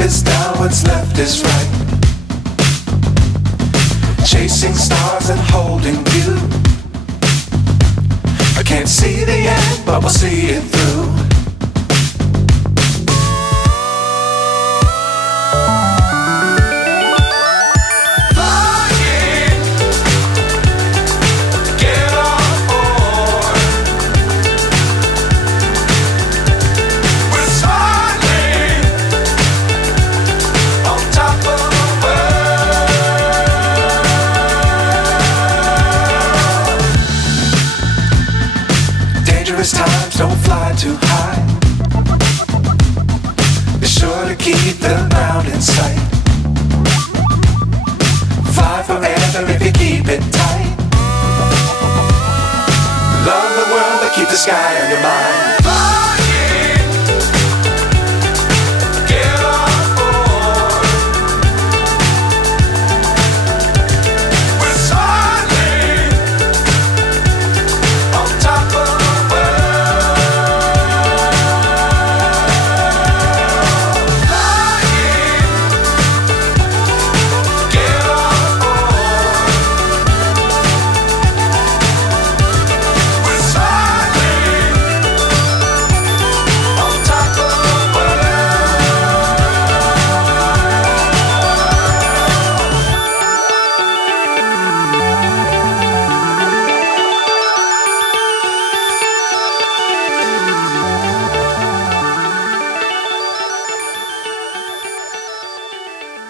is down, what's left is right. Chasing stars and holding you. I can't see the end, but we'll see it through. Dangerous times, don't fly too high. Be sure to keep the ground in sight. Fly forever if you keep it tight. Love the world, but keep the sky